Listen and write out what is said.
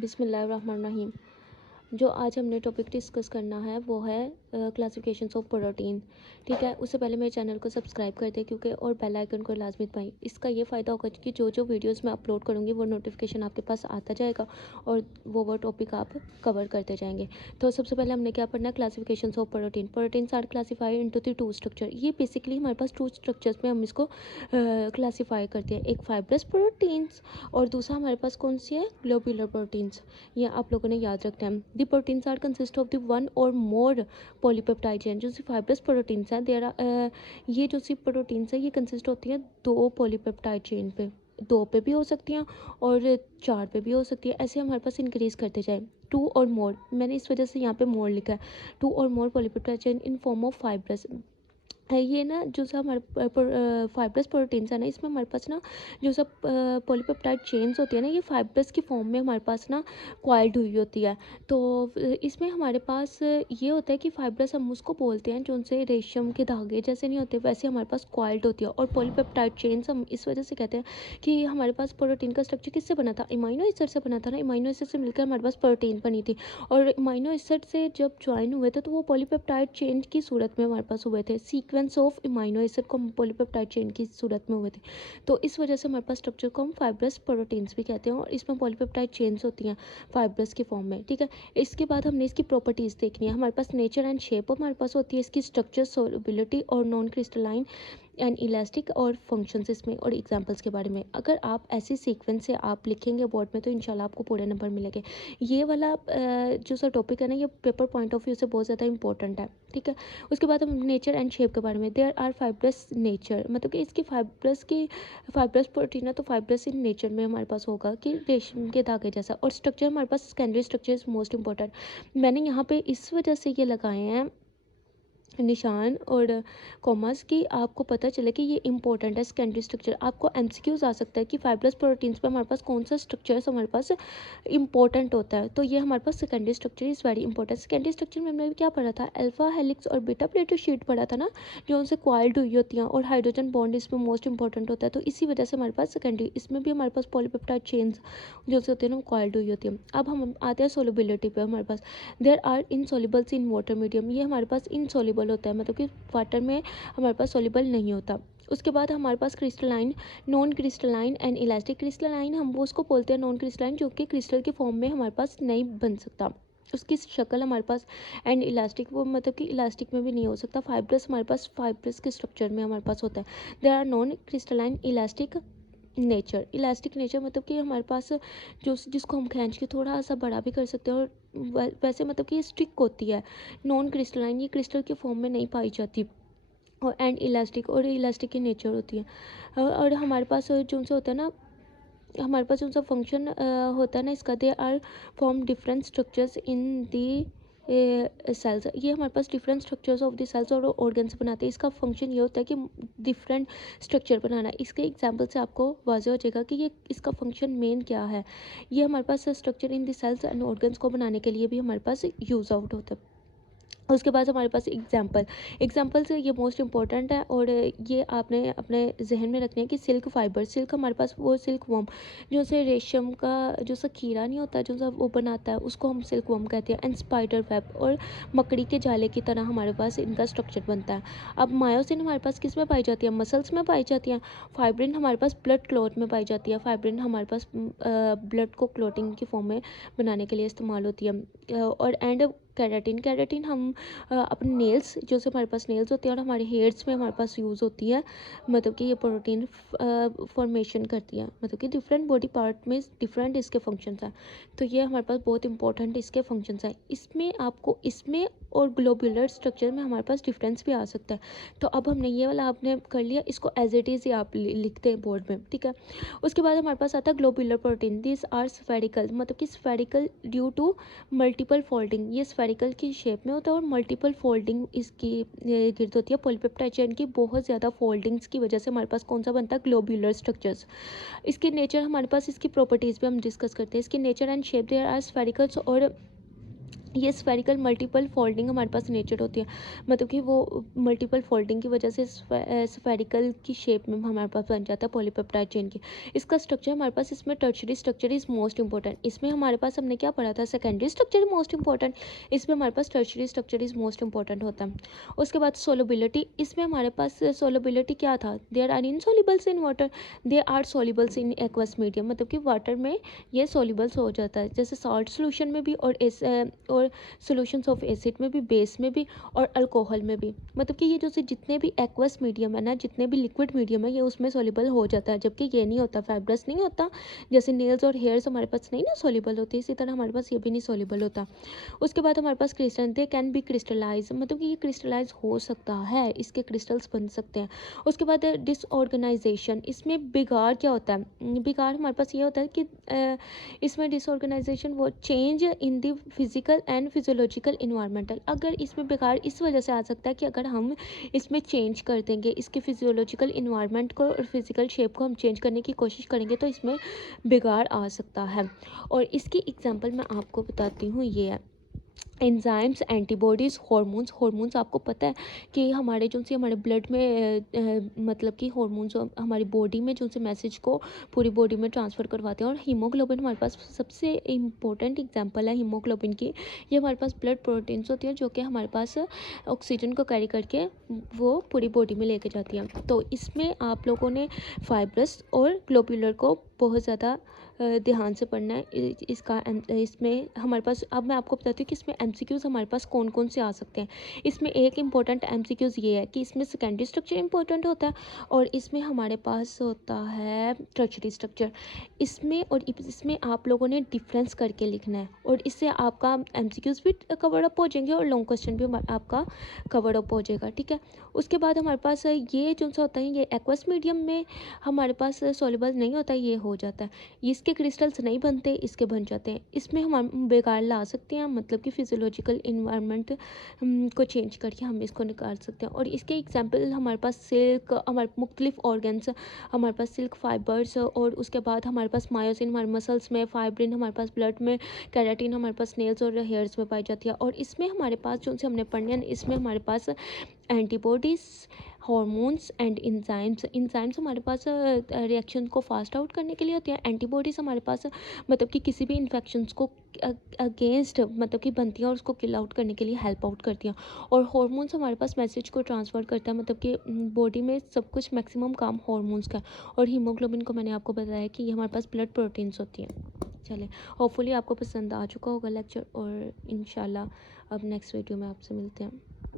बिस्मिल्लाहिर्रहमानिर्रहीम। जो आज हमने टॉपिक डिस्कस करना है वो है क्लासिफिकेशंस ऑफ प्रोटीन। ठीक है, उससे पहले मेरे चैनल को सब्सक्राइब कर दें क्योंकि और बेल आइकन को लाजमी दबाएं। इसका ये फ़ायदा होगा कि जो जो वीडियोस मैं अपलोड करूँगी वो नोटिफिकेशन आपके पास आता जाएगा और वो टॉपिक आप कवर करते जाएंगे। तो सबसे पहले हमने क्या पढ़ना है, classifications of protein. Proteins are classified into the two structure. ये बेसिकली हमारे पास टू स्ट्रक्चर्स में हम इसको क्लासीफाई करते हैं, एक फाइब्रस प्रोटीन्स और दूसरा हमारे पास कौन सी है, ग्लोब्यूलर प्रोटीन्स। ये आप लोगों ने याद रखना है। The proteins are consist of the one or more polypeptide chain. जो सी फाइब्रस प्रोटीन्स हैं देर ये जो सी प्रोटीन्स है ये कंसिस्ट होती हैं दो पॉलीपेप्टाइड चेन पे, दो पे भी हो सकती हैं और चार पे भी हो सकती है। ऐसे हमारे पास इंक्रीज करते जाए, टू और मोर, मैंने इस वजह से यहाँ पे मोर लिखा है, टू और more polypeptide chain in form of fibrous है। ये ना जो सा हमारे फाइब्रस प्रोटीन्स है ना, इसमें हमारे पास ना जो सब पॉलीपेप्टाइड चेन्स होती है ना, ये फाइब्रस की फॉर्म में हमारे पास ना कॉइल्ड हुई होती है। तो इसमें हमारे पास ये होता है कि फाइब्रस हम उसको बोलते हैं जो उनसे रेशम के धागे जैसे नहीं होते, वैसे हमारे पास कॉइल्ड होती है। और पॉलीपेप्टाइड चेन्स हम इस वजह से कहते हैं कि हमारे पास प्रोटीन का स्ट्रक्चर किससे बना था, अमीनो एसिड से बना था ना। अमीनो एसिड से मिलकर हमारे पास प्रोटीन बनी थी और अमीनो एसिड से जब ज्वाइन हुए थे तो वो पॉलीपेप्टाइड चेन की सूरत में हमारे पास हुए थे। सीक्वेंस ऑफ अमीनो एसिड को पॉलीपेप्टाइड चेन की सूरत में हुए थे। तो इस वजह से हमारे पास स्ट्रक्चर को हम फाइब्रस प्रोटीन्स भी कहते हैं और इसमें पॉलीपेप्टाइड चेन्स होती हैं फाइब्रस की फॉर्म में। ठीक है, इसके बाद हमने इसकी प्रॉपर्टीज़ देखनी है। हमारे पास नेचर एंड शेप हमारे पास होती है, इसकी स्ट्रक्चर, सोलबिलिटी और नॉन क्रिस्टलाइन एंड इलास्टिक और फंक्शंस इसमें और एग्जांपल्स के बारे में। अगर आप ऐसी सीक्वेंस से आप लिखेंगे बोर्ड में तो इंशाल्लाह आपको पूरे नंबर मिलेंगे। ये वाला जो सा टॉपिक है ना, ये पेपर पॉइंट ऑफ व्यू से बहुत ज़्यादा इंपॉर्टेंट है। ठीक है, उसके बाद हम नेचर एंड शेप के बारे में। देयर आर फाइब्रस नेचर, मतलब कि इसकी फाइब्रस प्रोटीन है तो फाइब्रस इन नेचर में हमारे पास होगा कि रेशम के धागे जैसा। और स्ट्रक्चर हमारे पास secondary structure is most important. मैंने यहाँ पे इस वजह से ये लगाए हैं निशान और कॉमर्स की आपको पता चले कि ये इंपॉर्टेंट है सेकेंडरी स्ट्रक्चर। आपको एमसीक्यूज आ सकता है कि फाइब्रस प्रोटीन्स पे हमारे पास कौन सा स्ट्रक्चर हमारे पास इंपॉर्टेंट होता है, तो ये हमारे पास secondary structure is very important. Secondary structure में हमने क्या पढ़ा था, अल्फा हेलिक्स और बीटा प्लेटो शीट पढ़ा था ना, जो उनसे क्वाइल्ड हुई होती हैं और हाइड्रोजन बॉन्ड इसमें मोस्ट इंपॉर्टेंट होता है। तो इसी वजह से हमारे पास सेकेंडरी, इसमें भी हमारे पास पॉलीपेप्टाइड चेन्स जो से होती है ना क्वाइल्ड हुई होती है। अब हम आते हैं सोलिबिलिटी पे। हमारे पास there are insolubles in water medium, ये हमारे पास इनसॉल्युबल होता है, मतलब कि वाटर में हमारे पास सॉल्युबल नहीं होता। उसके बाद हमारे पास crystalline, non crystalline and elastic. Crystalline हम वो उसको बोलते हैं नॉन क्रिस्टलाइन जो कि क्रिस्टल की फॉर्म में हमारे पास नहीं बन सकता, उसकी शक्ल हमारे पास। एंड इलास्टिक वो मतलब कि इलास्टिक में भी नहीं हो सकता। फाइब्रस हमारे पास फाइब्रस के स्ट्रक्चर में हमारे पास होता है। There are non crystalline elastic nature. Elastic nature मतलब कि हमारे पास जो जिसको हम खींच के थोड़ा सा बड़ा भी कर सकते हैं और वैसे मतलब कि ये स्टिक होती है। नॉन क्रिस्टलाइन, ये क्रिस्टल की फॉर्म में नहीं पाई जाती। और एंड इलास्टिक, और इलास्टिक की नेचर होती है। और हमारे पास जो सा होता है ना, हमारे पास जो सा फंक्शन होता है ना इसका, they are form different structures in the cells. ये हमारे पास different structures of the cells और ऑर्गन्स बनाते हैं। इसका फंक्शन ये होता है कि डिफरेंट स्ट्रक्चर बनाना। इसके एग्जांपल से आपको वाज़ेह हो जाएगा कि ये इसका फंक्शन मेन क्या है। ये हमारे पास structure in the cells and organs को बनाने के लिए भी हमारे पास यूज़ आउट होता है। उसके बाद हमारे पास एग्जाम्पल से ये मोस्ट इंपॉर्टेंट है और ये आपने अपने जहन में रखना है कि सिल्क फाइबर, सिल्क हमारे पास वो सिल्क वॉर्म जो से रेशम का जो सा कीड़ा नहीं होता जो सा वो बनाता है उसको हम सिल्क वॉर्म कहते हैं। एंड स्पाइडर वेब, और मकड़ी के जाले की तरह हमारे पास इनका स्ट्रक्चर बनता है। अब मायोसिन हमारे पास किस में पाई जाती है, मसल्स में पाई जाती हैं। फाइब्रिन हमारे पास ब्लड क्लॉट में पाई जाती है। फाइब्रिन हमारे पास ब्लड को क्लॉटिंग की फॉर्म में बनाने के लिए इस्तेमाल होती है। और एंड कैराटिन हम अपने नेल्स जो से हमारे पास नेल्स होते हैं और हमारे हेयर्स में हमारे पास यूज़ होती है, मतलब कि ये प्रोटीन फॉर्मेशन करती है, मतलब कि डिफरेंट बॉडी पार्ट में डिफरेंट इसके फंक्शंस हैं। तो ये हमारे पास बहुत इंपॉर्टेंट इसके फंक्शंस हैं। इसमें आपको इसमें और ग्लोब्यूलर स्ट्रक्चर में हमारे पास डिफरेंस भी आ सकता है। तो अब हमने ये वाला आपने कर लिया, इसको एज इट इज़ ही आप लिखते हैं बोर्ड में। ठीक है, उसके बाद हमारे पास आता है globular protein. This are spherical, मतलब कि spherical due to multiple folding, ये स्फेरिकल की शेप में होता है और मल्टीपल फोल्डिंग इसकी गिर्द होती है। पॉलीपेप्टाइड चेन की बहुत ज़्यादा फोल्डिंग्स की वजह से हमारे पास कौन सा बनता है, ग्लोब्यूलर स्ट्रक्चर्स। इसकी नेचर हमारे पास, इसकी प्रॉपर्टीज़ भी हम डिस्कस करते हैं। इसकी nature and shape, there are sphericals और ये स्फेरिकल मल्टीपल फोल्डिंग हमारे पास नेचर होती है, मतलब कि वो मल्टीपल फोल्डिंग की वजह से स्फेरिकल की शेप में हमारे पास बन जाता है पॉलीपेप्टाइड चेन की। इसका स्ट्रक्चर हमारे पास, इसमें tertiary structure is most important. इसमें हमारे पास हमने क्या पढ़ा था, सेकेंडरी स्ट्रक्चर मोस्ट इंपॉर्टेंट, इसमें हमारे पास tertiary structure is most important होता है। उसके बाद सोलबिलिटी, इसमें हमारे पास सोलबिलिटी क्या था, there are insolubles in water, they are solubles in aqueous medium, मतलब कि वाटर में ये सॉल्युबल्स हो जाता है, जैसे सॉल्ट सोल्यूशन में भी और सॉल्यूशंस ऑफ एसिड में भी, बेस में भी और अल्कोहल में भी। मतलब कि ये जो से जितने भी एक्वस मीडियम है ना, जितने भी लिक्विड मीडियम है, ये उसमें सॉल्युबल हो जाता है, जबकि ये नहीं होता, फाइब्रस नहीं होता। जैसे नेल्स और हेयर्स हमारे पास नहीं ना सॉल्युबल होते, इसी तरह हमारे पास ये भी नहीं सॉल्युबल होता। उसके बाद हमारे पास crystal, they can be crystallize, मतलब कि ये क्रिस्टलाइज हो सकता है, इसके क्रिस्टल्स बन सकते हैं। उसके बाद डिसऑर्गेनाइजेशन, इसमें बिगाड़ क्या होता है, बिगाड़ हमारे पास ये होता है कि इसमें डिसऑर्गेनाइजेशन वो change in the physical and physiological environmental, अगर इसमें बिगाड़ इस वजह से आ सकता है कि अगर हम इसमें चेंज कर देंगे, इसके फिजियोलॉजिकल इन्वायरमेंट को और फिजिकल शेप को हम चेंज करने की कोशिश करेंगे तो इसमें बिगाड़ आ सकता है। और इसकी एग्जांपल मैं आपको बताती हूँ, ये है एंजाइम्स, एंटीबॉडीज़, हॉर्मोन्स। हॉर्मोन्स आपको पता है कि हमारे जो से हमारे ब्लड में मतलब कि हॉर्मोन्स हमारी बॉडी में जो से मैसेज को पूरी बॉडी में ट्रांसफ़र करवाते हैं। और हीमोग्लोबिन हमारे पास सबसे इम्पोर्टेंट एग्जांपल है हीमोग्लोबिन की। ये हमारे पास ब्लड प्रोटीन्स होती हैं जो कि हमारे पास ऑक्सीजन को कैरी करके वो पूरी बॉडी में लेके जाती हैं। तो इसमें आप लोगों ने फाइब्रस और ग्लोब्यूलर को बहुत ज़्यादा ध्यान से पढ़ना है। इसमें हमारे पास, अब मैं आपको बताती हूँ कि इसमें एमसीक्यूज़ हमारे पास कौन कौन से आ सकते हैं। इसमें एक इंपॉर्टेंट एमसीक्यूज़ ये है कि इसमें सेकेंडरी स्ट्रक्चर इंपॉर्टेंट होता है और इसमें हमारे पास होता है टर्शरी स्ट्रक्चर। इसमें आप लोगों ने डिफरेंस करके लिखना है और इससे आपका एमसीक्यूज़ भी कवर अप हो जाएंगे और लॉन्ग क्वेश्चन भी आपका कवर अप हो जाएगा, ठीक है। उसके बाद हमारे पास ये जो सा होता है, ये एक्वस मीडियम में हमारे पास सॉल्युबल नहीं होता, ये हो जाता है। इसके क्रिस्टल्स नहीं बनते, इसके बन जाते हैं। इसमें हम बेकार ला सकते हैं, मतलब कि फिजियोलॉजिकल इन्वायरमेंट को चेंज करके हम इसको निकाल सकते हैं। और इसके एग्जांपल हमारे पास सिल्क, हमारे मुख्तलिफ ऑर्गन्स, हमारे पास सिल्क फाइबर्स, और उसके बाद हमारे पास मायोसिन हमारे मसल्स में, फाइब्रिन हमारे पास ब्लड में, कैराटिन हमारे पास नेल्स और हेयर्स में पाई जाती है। और इसमें हमारे पास जो से हमने पढ़ने हैं, इसमें हमारे पास antibodies, hormones and enzymes. Enzymes हमारे पास रिएक्शन को फास्ट आउट करने के लिए होती हैं। एंटीबॉडीज़ हमारे पास मतलब कि किसी भी इन्फेक्शंस को अगेंस्ट मतलब कि बनती हैं और उसको किल आउट करने के लिए हेल्प आउट करती हैं। और हार्मोन्स हमारे पास मैसेज को ट्रांसफ़र करता है, मतलब कि बॉडी में सब कुछ मैक्सिमम काम हार्मोन्स का। और हीमोग्लोबिन को मैंने आपको बताया कि ये हमारे पास ब्लड प्रोटीन्स होती हैं। चलिए, होपफुली आपको पसंद आ चुका होगा लेक्चर, और इंशाल्लाह अब नेक्स्ट वीडियो में आपसे मिलते हैं।